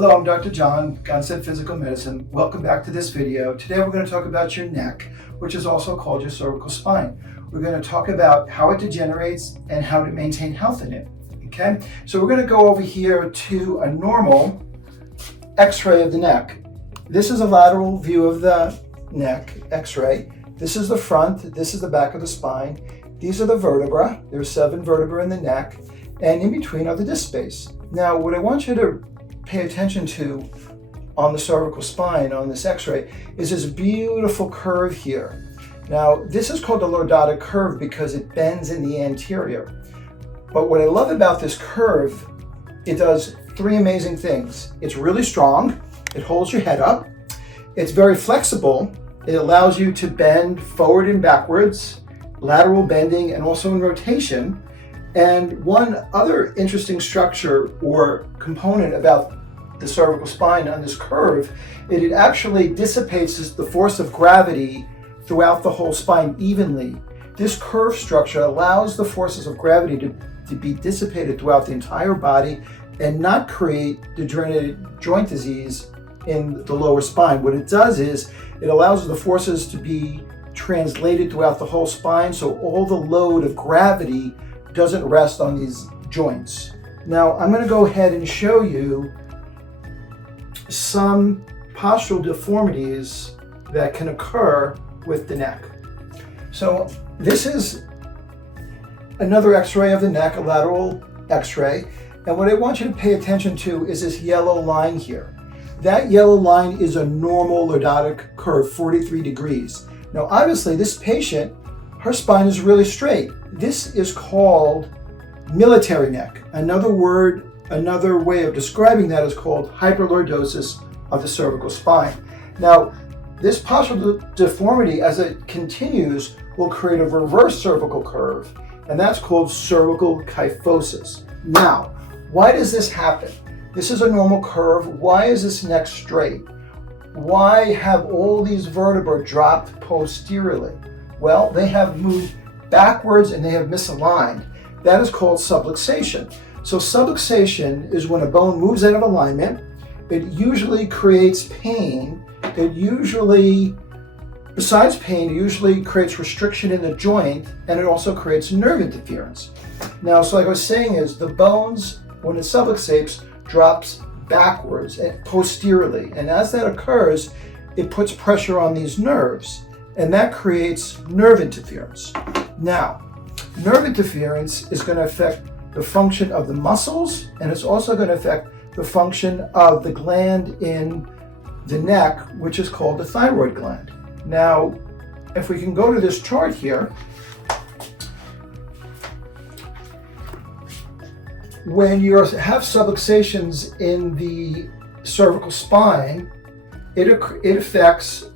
Hello, I'm Dr. John, Gonstead Physical Medicine. Welcome back to this video. Today we're going to talk about your neck, which is also called your cervical spine. We're going to talk about how it degenerates and how to maintain health in it. Okay, so we're going to go over here to a normal x-ray of the neck. This is a lateral view of the neck x-ray. This is the front, this is the back of the spine. These are the vertebrae. There are 7 vertebrae in the neck, and in between are the disc space. Now, what I want you to pay attention to on the cervical spine on this x-ray is this beautiful curve here. Now, this is called the lordotic curve because it bends in the anterior. But what I love about this curve, it does 3 amazing things. It's really strong, it holds your head up, it's very flexible, it allows you to bend forward and backwards, lateral bending, and also in rotation. And one other interesting structure or component about the cervical spine on this curve, it actually dissipates the force of gravity throughout the whole spine evenly. This curve structure allows the forces of gravity to be dissipated throughout the entire body and not create degenerative joint disease in the lower spine. What it does is it allows the forces to be translated throughout the whole spine, so all the load of gravity doesn't rest on these joints. Now, I'm going to go ahead and show you some postural deformities that can occur with the neck. So this is another x-ray of the neck, a lateral x-ray, and what I want you to pay attention to is this yellow line here. That yellow line is a normal lordotic curve, 43 degrees. Now, obviously, this patient, her spine is really straight. This is called military neck. Another way of describing that is called hyperlordosis of the cervical spine. Now, this postural deformity, as it continues, will create a reverse cervical curve, and that's called cervical kyphosis. Now, why does this happen? This is a normal curve. Why is this neck straight? Why have all these vertebrae dropped posteriorly? Well, they have moved backwards and they have misaligned. That is called subluxation. So subluxation is when a bone moves out of alignment. It usually creates pain. It usually, besides pain, it usually creates restriction in the joint, and it also creates nerve interference. Now, so like I was saying is the bones, when it subluxates, drops backwards and posteriorly. And as that occurs, it puts pressure on these nerves, and that creates nerve interference. Now, nerve interference is going to affect the function of the muscles, and it's also going to affect the function of the gland in the neck, which is called the thyroid gland. Now, if we can go to this chart here, when you have subluxations in the cervical spine, it affects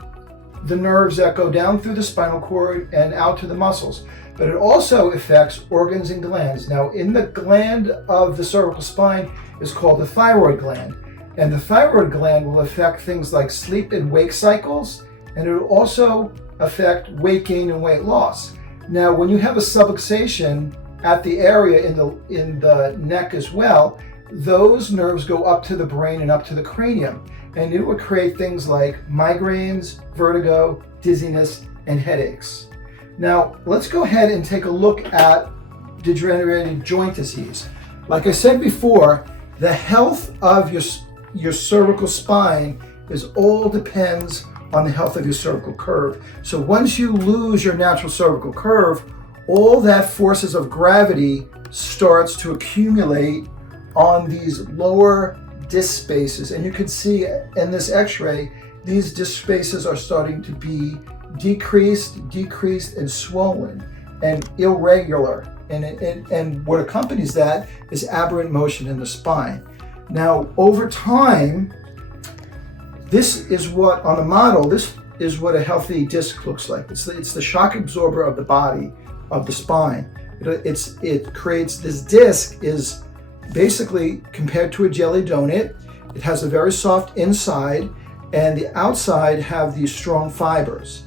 the nerves that go down through the spinal cord and out to the muscles, but it also affects organs and glands. Now, in the gland of the cervical spine is called the thyroid gland, and the thyroid gland will affect things like sleep and wake cycles, and it will also affect weight gain and weight loss. Now, when you have a subluxation at the area in the neck as well, those nerves go up to the brain and up to the cranium, and it would create things like migraines, vertigo, dizziness, and headaches. Now, let's go ahead and take a look at degenerative joint disease. Like I said before, the health of your cervical spine all depends on the health of your cervical curve. So once you lose your natural cervical curve, all that forces of gravity starts to accumulate on these lower disc spaces. And you can see in this x-ray, these disc spaces are starting to be decreased, and swollen, and irregular. And what accompanies that is aberrant motion in the spine. Now, over time, this is what, on the model, this is what a healthy disc looks like. It's the shock absorber of the body, of the spine. It creates, this disc is basically compared to a jelly donut. It has a very soft inside, and the outside have these strong fibers.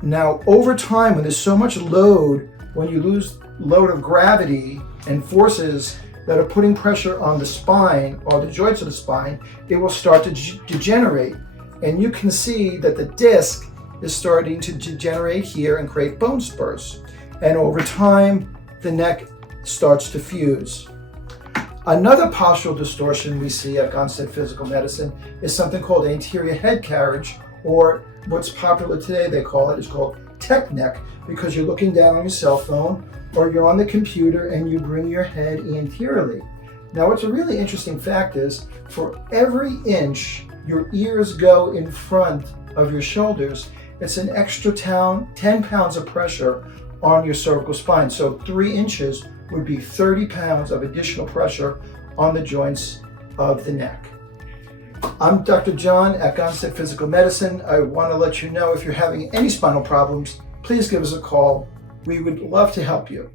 Now, over time, when there's so much load, when you lose load of gravity and forces that are putting pressure on the spine or the joints of the spine, it will start to degenerate. And you can see that the disc is starting to degenerate here and create bone spurs. And over time, the neck starts to fuse. Another postural distortion we see at Gonstead Physical Medicine is something called anterior head carriage, or what's popular today they call it, is called tech neck, because you're looking down on your cell phone or you're on the computer and you bring your head anteriorly. Now, what's a really interesting fact is, for every inch your ears go in front of your shoulders, it's an extra 10 pounds of pressure on your cervical spine. So 3 inches would be 30 pounds of additional pressure on the joints of the neck. I'm Dr. John at Gonstead Physical Medicine. I want to let you know, if you're having any spinal problems, please give us a call. We would love to help you.